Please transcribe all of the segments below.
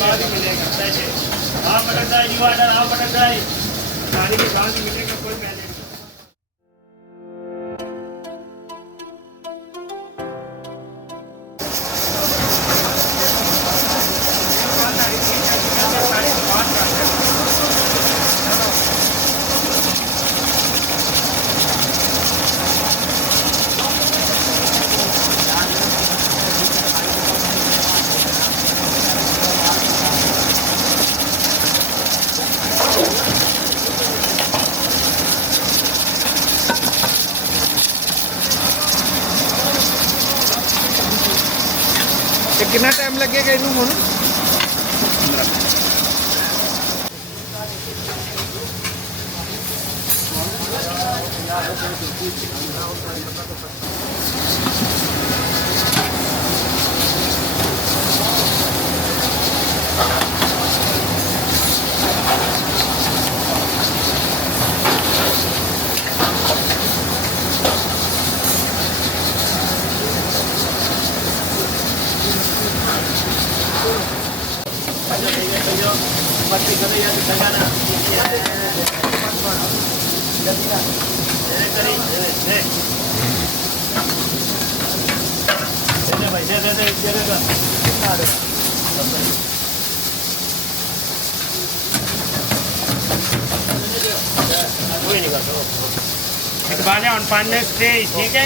बाद ही मिलेगा पैसे। आप भटकता है जीवा डर, आप भटकता है गाड़ी के बाद ही मिलेगा कोई पैसे नहीं। ਤੇ ਕਿੰਨਾ ਟਾਈਮ ਲੱਗੇਗਾ ਇਹਨੂੰ ਹੁਣ? बाले ऑन 5 मिनट स्टे ठीक है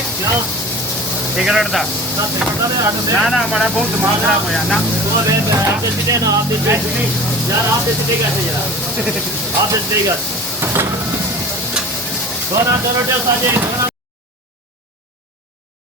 सिगरेट दा ना ना हमारा बहुत दिमाग खराब हो जाना आप देते ना आप देते यार आप देते कैसे यार आप देते दोनों चलो साजे